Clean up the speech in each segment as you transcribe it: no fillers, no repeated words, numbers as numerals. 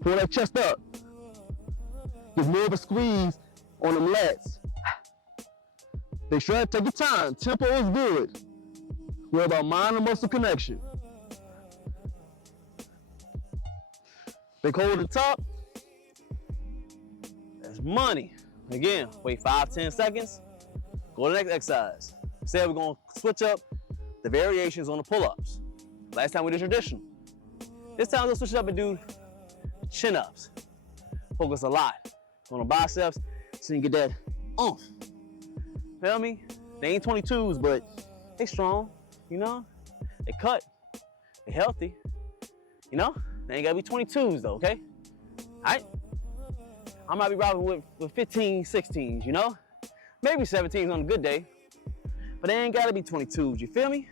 Pull that chest up. Get more of a squeeze on them lats. Big stretch, take your time. Tempo is good. We're about mind and muscle connection. Big hold at the top. That's money. Again, wait 5-10 seconds. Go to the next exercise. Say we're gonna switch up the variations on the pull-ups. Last time we did traditional. This time we'll switch it up and do chin-ups. Focus a lot on the biceps so you get that oomph. Feel me? They ain't 22s, but they strong, you know? They cut, they healthy, you know? They ain't gotta be 22s though, okay? All right? I might be rocking with 15, 16s, you know? Maybe 17s on a good day, but they ain't gotta be 22s, you feel me?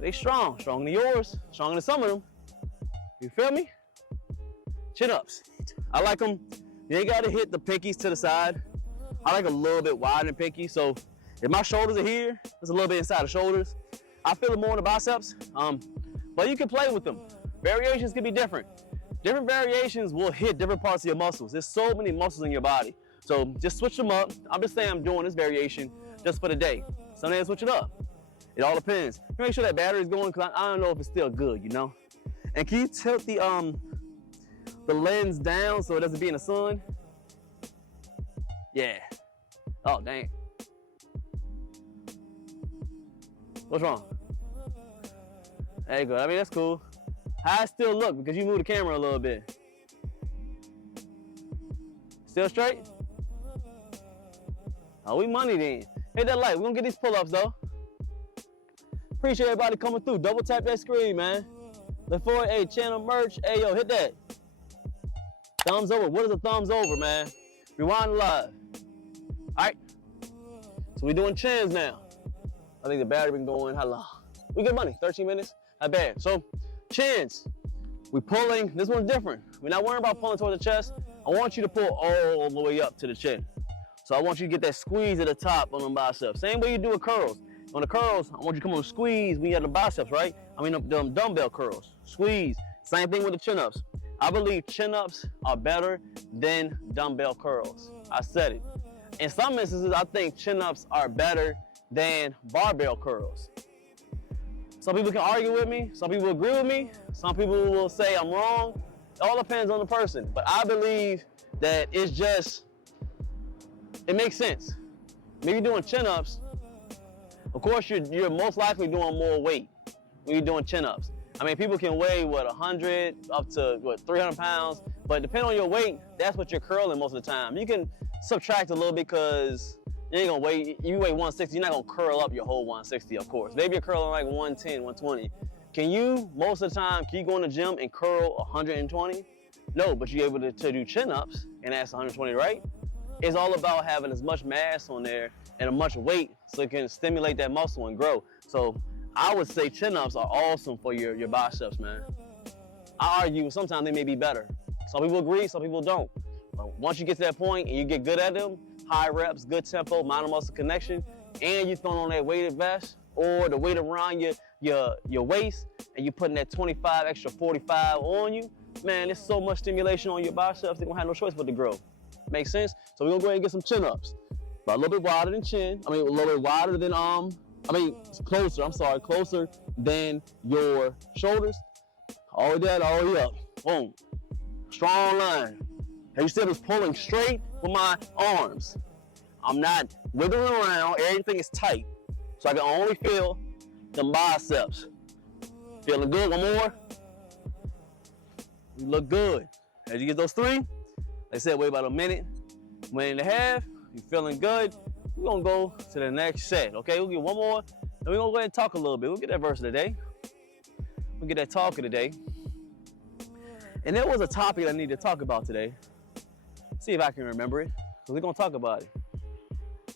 They strong, stronger than yours, stronger than some of them. You feel me? Chin-ups. I like them. You ain't gotta hit the pinkies to the side. I like a little bit wider than pinky. So if my shoulders are here, it's a little bit inside the shoulders. I feel it more in the biceps. But you can play with them. Variations can be different. Different variations will hit different parts of your muscles. There's so many muscles in your body. So just switch them up. I'm just saying I'm doing this variation just for the day. Some days switch it up. It all depends. Make sure that battery is going because I don't know if it's still good, you know? And can you tilt the lens down so it doesn't be in the sun? Yeah. Oh, dang. What's wrong? There you go. I mean, that's cool. How I still look because you move the camera a little bit. Still straight? Oh, we money then. Hit that like. We're gonna get these pull-ups though. Appreciate everybody coming through. Double tap that screen, man. Look forward, hey, channel merch. Hey, yo, hit that. Thumbs over. What is a thumbs over, man? Rewind live. All right. So we're doing chins now. I think the battery been going how long? We get money, 13 minutes, not bad. So chins, we pulling, this one's different. We're not worrying about pulling towards the chest. I want you to pull all the way up to the chin. So I want you to get that squeeze at the top on the biceps. Same way you do with curls. On the curls, I want you to come on squeeze when you have the biceps, right? I mean the dumbbell curls, squeeze. Same thing with the chin-ups. I believe chin-ups are better than dumbbell curls. I said it. In some instances, I think chin-ups are better than barbell curls. Some people can argue with me, some people agree with me, some people will say I'm wrong. It all depends on the person, but I believe that it's just, it makes sense. Maybe doing chin-ups, of course you're most likely doing more weight when you're doing chin-ups. I mean, people can weigh, 100 up to, 300 pounds, but depending on your weight, that's what you're curling most of the time. You can subtract a little bit because you ain't gonna weigh, you weigh 160, you're not gonna curl up your whole 160, of course. Maybe you're curling like 110, 120. Can you, most of the time, can you go in the gym and curl 120? No, but you're able to do chin-ups, and that's 120, right? It's all about having as much mass on there and as much weight so it can stimulate that muscle and grow. So I would say chin-ups are awesome for your biceps, man. I argue sometimes they may be better. Some people agree, some people don't. But once you get to that point and you get good at them, high reps, good tempo, mind and muscle connection, and you're throwing on that weighted vest or the weight around your waist, and you're putting that 25 extra 45 on you, man, there's so much stimulation on your biceps, they're gonna have no choice but to grow. Make sense? So we're gonna go ahead and get some chin-ups. About a little bit wider than chin. I mean, a little bit wider than, closer than your shoulders. All the way down, all the way up. Boom. Strong line. And you see I'm just pulling straight with my arms. I'm not wiggling around, everything is tight. So I can only feel the biceps. Feeling good, one more. You look good. As you get those 3, like I said, wait about a minute and a half, you're feeling good. We're gonna go to the next set, okay? We'll get one more, and we're gonna go ahead and talk a little bit. We'll get that verse of the day. We'll get that talk of the day. And there was a topic I need to talk about today. See if I can remember it, because we're gonna talk about it.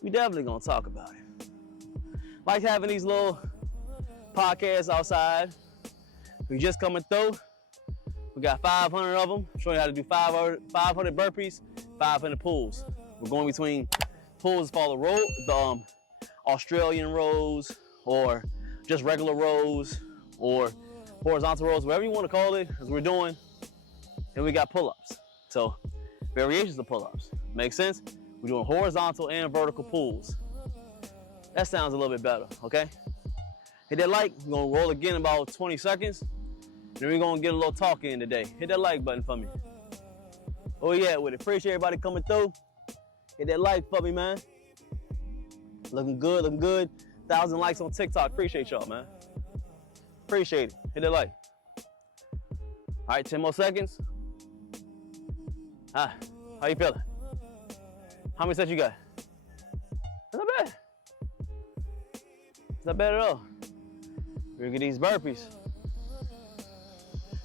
We definitely gonna talk about it. Like having these little podcasts outside. We just coming through. We got 500 of them. Showing you how to do 500 burpees, 500 pulls. We're going between pulls for the Australian rows, or just regular rows, or horizontal rows, whatever you want to call it, as we're doing and we got pull-ups. So variations of pull-ups. Make sense? We're doing horizontal and vertical pulls. That sounds a little bit better, okay? Hit that like. We're gonna roll again in about 20 seconds. Then we're gonna get a little talk in today. Hit that like button for me. Oh yeah, with it. Appreciate everybody coming through. Hit that like for me, man. Looking good, looking good. 1,000 likes on TikTok. Appreciate y'all, man. Appreciate it. Hit that like. All right, 10 more seconds. How you feeling? How many sets you got? That's not bad. It's not bad at all. We're gonna get these burpees.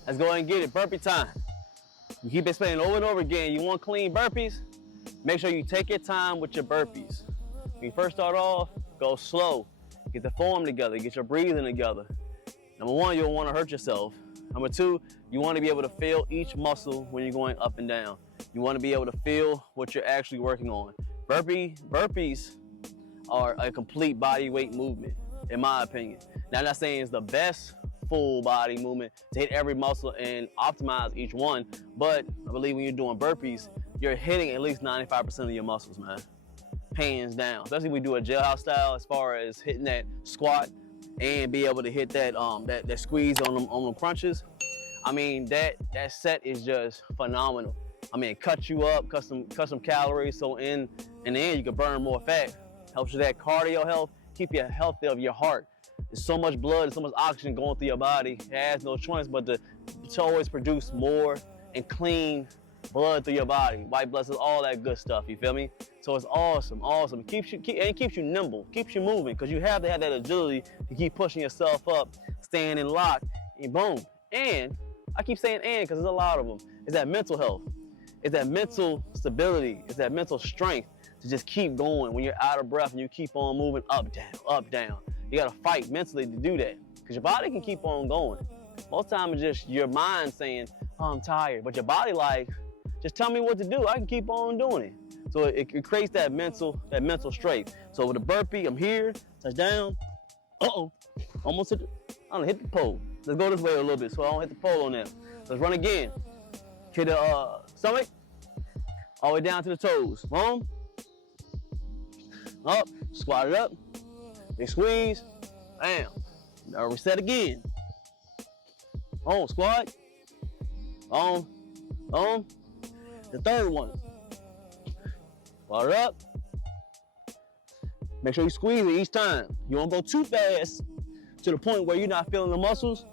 Let's go ahead and get it. Burpee time. You keep explaining over and over again. You want clean burpees? Make sure you take your time with your burpees. When you first start off, go slow. Get the form together. Get your breathing together. Number one, you don't want to hurt yourself. Number two, you want to be able to feel each muscle when you're going up and down. You want to be able to feel what you're actually working on. Burpees are a complete body weight movement, in my opinion. Now, I'm not saying it's the best full body movement to hit every muscle and optimize each one, but I believe when you're doing burpees, you're hitting at least 95% of your muscles, man. Hands down. Especially when we do a jailhouse style as far as hitting that squat and be able to hit that that squeeze on them crunches. I mean, that set is just phenomenal. I mean, it cuts you up, cut some calories, so in the end you can burn more fat. Helps with that cardio health, keep you healthy of your heart. There's so much blood and so much oxygen going through your body. It has no choice but to always produce more and clean blood through your body. White blood cells, all that good stuff, you feel me? So it's awesome. It keeps you nimble, keeps you moving, because you have to have that agility to keep pushing yourself up, staying in lock, and boom. And I keep saying and because there's a lot of them. It's that mental health. It's that mental stability. It's that mental strength to just keep going when you're out of breath and you keep on moving up, down, up, down. You gotta fight mentally to do that, because your body can keep on going. Most time it's just your mind saying, oh, I'm tired, but your body like, just tell me what to do. I can keep on doing it. So it creates that mental strength. So with the burpee, I'm here, touch down. Almost hit the pole. Let's go this way a little bit so I don't hit the pole on there. Let's run again. Hit the stomach, all the way down to the toes. Boom. Up, squat it up. Big squeeze. Bam. Now reset again. On, squat. On. The third one. Squat it up. Make sure you squeeze it each time. You don't go too fast to the point where you're not feeling the muscles.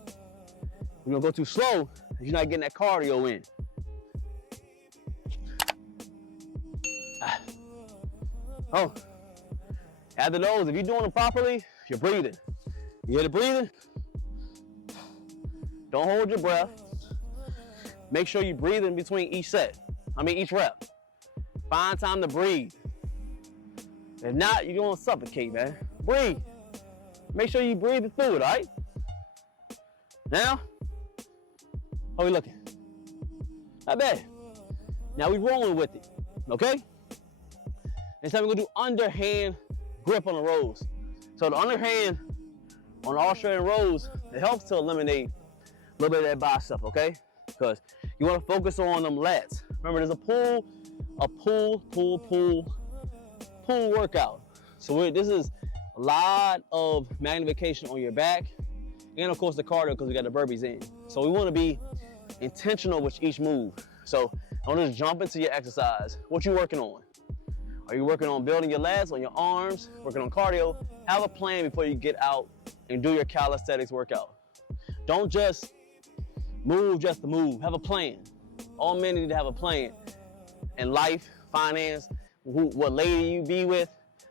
You don't go too slow because you're not getting that cardio in. Oh. After those, if you're doing them properly, you're breathing. You hear the breathing? Don't hold your breath. Make sure you breathe in between each rep. Find time to breathe. If not, you're gonna suffocate, man. Breathe. Make sure you breathe it through it, all right? Now, how we looking? Not bad. Now we rolling with it, okay? Next time we're gonna do underhand grip on the rows. So the underhand on the Australian rows, it helps to eliminate a little bit of that bicep, okay? Because you want to focus on them lats. Remember, there's a pull workout. So this is a lot of magnification on your back, and of course the cardio because we got the burpees in. So we want to be intentional with each move. So don't just jump into your exercise. What you working on? Are you working on building your lats, on your arms, working on cardio? Have a plan before you get out and do your calisthenics workout. Don't just move just to move. Have a plan. All men need to have a plan in life, finance, what lady you be with,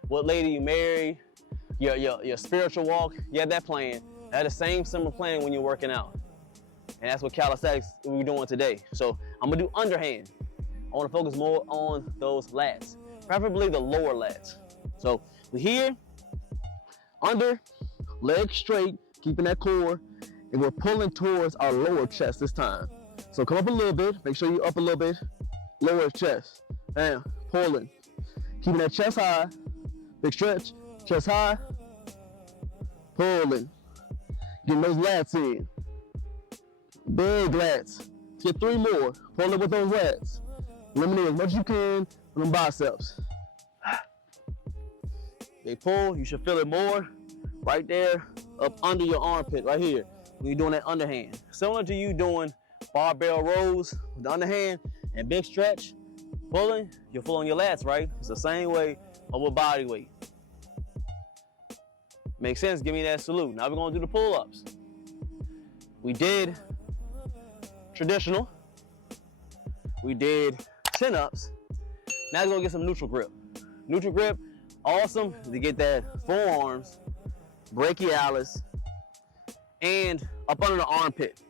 what lady you marry, your spiritual walk. You have that plan. Have the same similar plan when you're working out. And that's what calisthenics we're doing today. So I'm gonna do underhand. I wanna focus more on those lats, preferably the lower lats. So we're here, under, legs straight, keeping that core, and we're pulling towards our lower chest this time. So come up a little bit, make sure you up a little bit, lower chest, bam, pulling. Keeping that chest high, big stretch, chest high, pulling. Getting those lats in. Big lats, Let's get 3 more. Pull it with those legs. Eliminate as much as you can on them biceps. They pull, you should feel it more right there up under your armpit, right here, when you're doing that underhand. Similar to you doing barbell rows with the underhand and big stretch, pulling, you're pulling your lats, right? It's the same way with body weight. Makes sense? Give me that salute. Now we're gonna do the pull-ups. We did traditional. We did chin-ups. Now we're gonna get some neutral grip. Neutral grip, awesome to get that forearms, brachialis, and up under the armpit.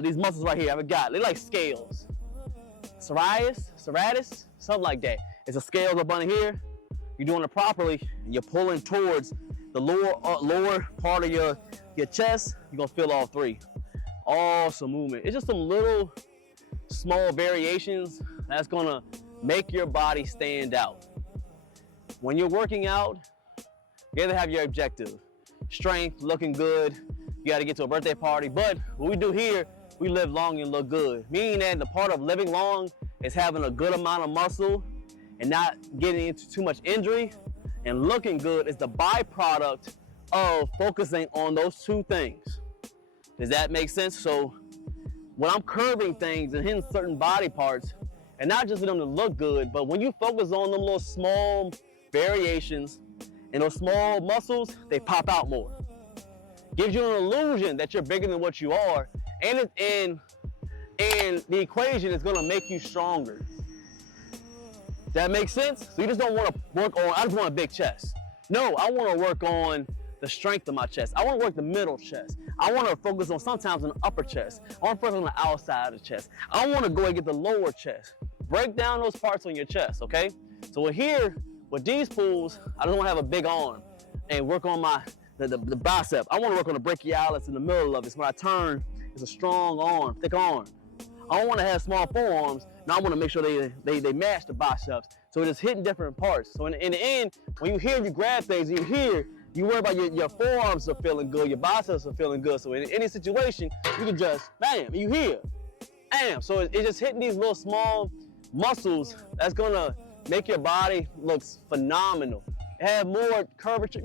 These muscles right here, I forgot, they're like scales. Serratus, something like that. It's a scale up under here. You're doing it properly, and you're pulling towards the lower part of your chest. You're gonna feel all 3. Awesome movement. It's just some little small variations that's gonna make your body stand out. When you're working out, you gotta have your objective. Strength, looking good. You gotta get to a birthday party, but what we do here, we live long and look good. Meaning that the part of living long is having a good amount of muscle and not getting into too much injury, and looking good is the byproduct of focusing on those 2 things. Does that make sense? So when I'm curving things and hitting certain body parts, and not just for them to look good, but when you focus on them little small variations and those small muscles, they pop out more. Gives you an illusion that you're bigger than what you are, and the equation is gonna make you stronger. That makes sense? So you just don't wanna work on, I just want a big chest. No, I wanna work on the strength of my chest. I wanna work the middle chest. I wanna focus on sometimes on the upper chest. I wanna focus on the outside of the chest. I wanna go and get the lower chest. Break down those parts on your chest, okay? So here, with these pulls, I don't wanna have a big arm and work on the bicep. I wanna work on the brachialis in the middle of it. So when I turn, it's a strong arm, thick arm. I don't wanna have small forearms. Now I wanna make sure they match the biceps. So it's hitting different parts. So in the end, when you hear you grab things, you worry about your forearms are feeling good, your biceps are feeling good. So in any situation, you can just, bam, you hear, bam. So it's just hitting these little small muscles that's gonna make your body look phenomenal. Have more curvature.